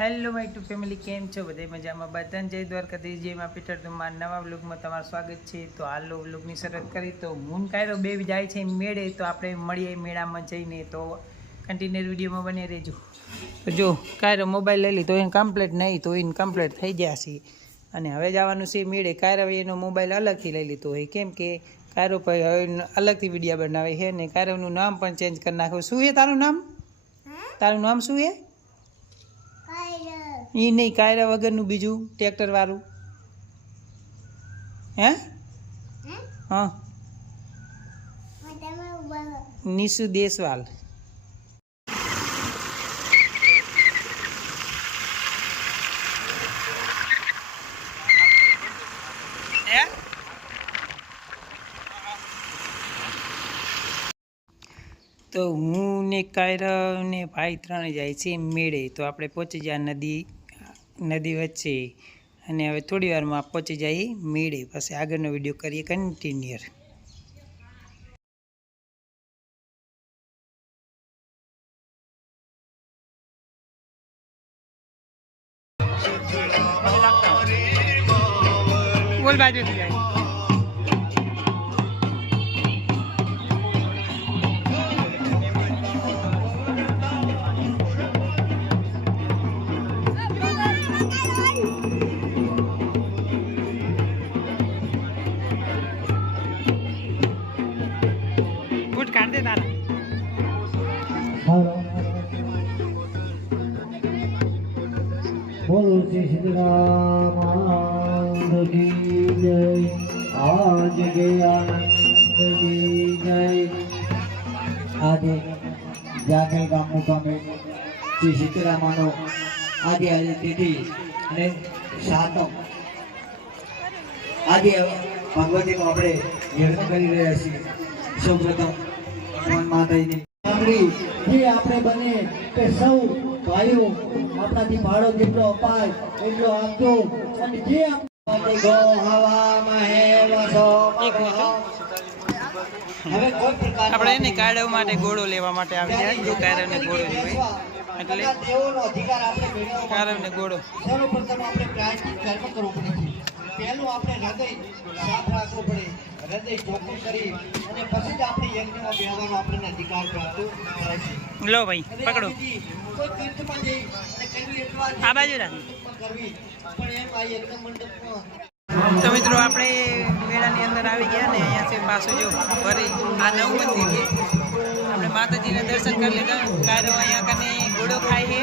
Hello my two family, કેમ છો? બધા મજામાં? બધાને જય દ્વારકાધીશ, જય માં પીઠર. તો મારા નવા વ્લોગમાં તમારું સ્વાગત છે. તો હાલો વ્લોગની શરૂઆત કરી. તો મૂન કાયરો બે જાય છે મેળે, તો આપણે મળીએ મેળામાં જઈને. તો કન્ટિન્યુ વિડીયોમાં બને રહેજો. તો જો કાયરો મોબાઈલ લઈ લીધો, એને કમ્પ્લીટ નહીં તો એને કમ્પ્લીટ થઈ ગયા છે. અને હવે જવાનું છે મેળે. કાયરો એનો મોબાઈલ અલગથી લઈ લીધો હોય, કેમ કે કાયરો ભાઈ હવે અલગથી વિડીયો બનાવે છે ને કાયરોનું નામ પણ ચેન્જ કરી નાખ્યું. શું છે તારું નામ? તારું નામ શું છે? એ નહીં, કાયરા વગરનું બીજું ટ્રેક્ટર વાળું. હે? હા, નિશુ દેશવાલ. તો હું ને કાયરા ને ભાઈ ત્રણે જાય છે મેળે. તો આપણે પહોંચી જાય નદી વચ્ચે, અને હવે થોડી વારમાં પહોંચી જાય મેળે. પછી આગળનો વિડીયો કરીએ કન્ટિન્યુ. બોલ બાજુથી જાય. કાઢ દે તારા. બોલો શ્રી રામ કી જય, આજ કે આનંદ કી જય. આજે જાગલ ગામ મુકામે શ્રી સીતારામાનો આજે તિથિ અને સાતમ. આજે ભગવતીનો આપણે યજ્ઞ કરી રહ્યા છીએ. સૌપ્રથમ માતાજીની જે આપણે બને કે સૌ ભાઈઓ આપણાથી ભાડો જેટલો અપાય એટલો આપજો. અને જે આપણે એને કાયડો માટે ગોળો લેવા માટે આવી જાય. જો કાયરોને ગોળો જોઈએ એટલે કાયરોને ગોળો. સર્વપ્રથમ આપણે પ્રાયશ્ચિત કર્મ કરવું પડે છે. પહેલું આપણે હૃદય સાફ રાખવું પડે, હૃદય ચોખ્ખું કરી અને પછી જ આપણે યજ્ઞમાં બેસવાનો આપણને અધિકાર પ્રાપ્ત થાય છે. લો ભાઈ પકડો. કોઈ તીર્થમાં જઈ અને કઈ એટલા આ બાજુ રાખી કરવી પણ એમ આ યજ્ઞ મંડપમાં. તો મિત્રો આપણે મેળાની અંદર આવી ગયા ને અહીંયાથી પાછું જો ફરી આ નવું મંદિર છે. આપણે માતાજીના દર્શન કરી લીધા. કાયરો અહીંયા કને ઘોડો ખાય છે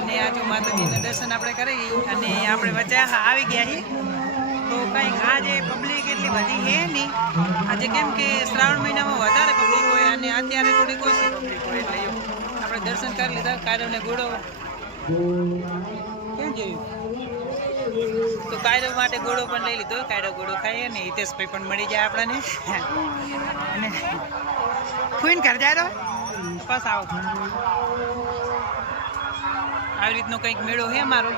અને આ જો માતાજીના દર્શન આપણે કરી અને આપણે વચ્ચે આવી ગયા છીએ. તો કંઈક આજે પબ્લિક એટલી બધી છે નહીં આજે, કેમ કે શ્રાવણ મહિનામાં વધારે પબ્લિક હોય અને અત્યારે થોડીક ઓછી પબ્લિક હોય, એટલે એવું આપણે દર્શન કરી લીધા. કાયરોને ઘોડો કેમ જોયું? તો કાયરો માટે ઘોડો પણ લઈ લીધો. કાયરો ઘોડો ખાઈએ ને હિતેશભાઈ પણ મળી જાય આપણને. અને ફૂઈને ઘર જાય તો બસ આવો. આવી રીતનો કંઈક મેળો છે મારો.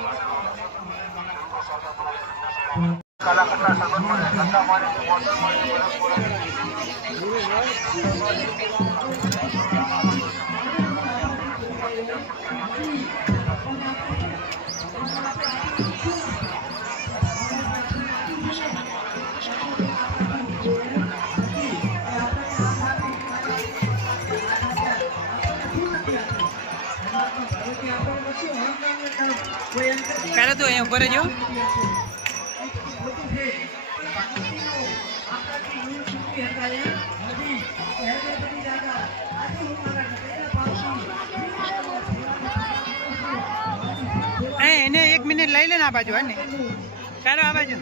કરે તો અહીંયા ઉપર જો એને 1 મિનિટ લઈ લે ને આ બાજુ. હા ને કારો આ બાજુ.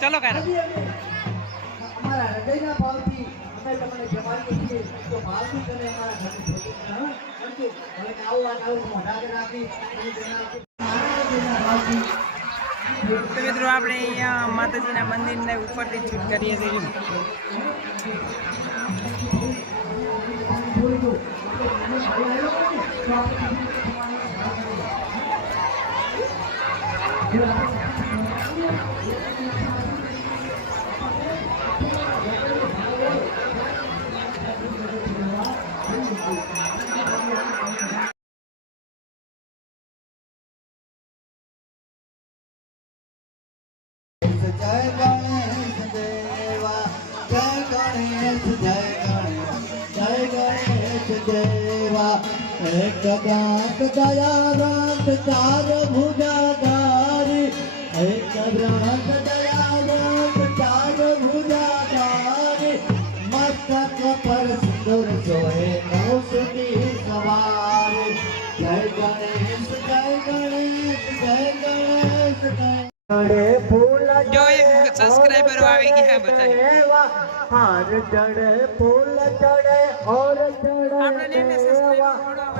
ચલો કારો. અમારા હૃદયના ભાવથી અમે તમને જમાડીએ છીએ. તો ભાવથી તમે અમારા ઘરને ભોજન હવે આવો મોઢા રાખી. તો મિત્રો આપણે અહીંયા માતાજીના મંદિરને ઉપરથી શૂટ કરીએ છીએ. જય ગણેશ દેવા જય ગણેશ જય ગણેશ જય ગણેશ દેવા એક દાંત દયાવંત ચાર ભુજાધારી એક દાંત દયાવંત ચાર ભુજાધારી મસ્તક પર સુંદર સોહે નૌસની સવારી જય ગણેશ જય ગણેશ જય ગણેશ જય જો એક સબસ્ક્રાઇબર આવી ગયા બધા हार चढ़े फूल चढ़े और चढ़े देवा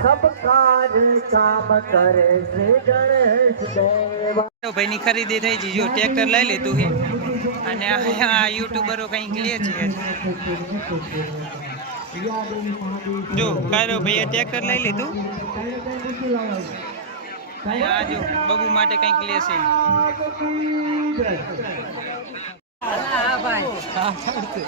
सब कार्य काम करे श्री गणेश देवा તો ભાઈની ખરીદી થઈ છે. જો ટ્રેક્ટર લઈ લીધું છે અને આ યુટ્યુબરો કંઈક લે છે. જો કારો ભાઈએ ટ્રેક્ટર લઈ લીધું અને આ જો બબુ માટે કંઈક લે છે. હા ભાઈ હા ચડતું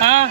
હા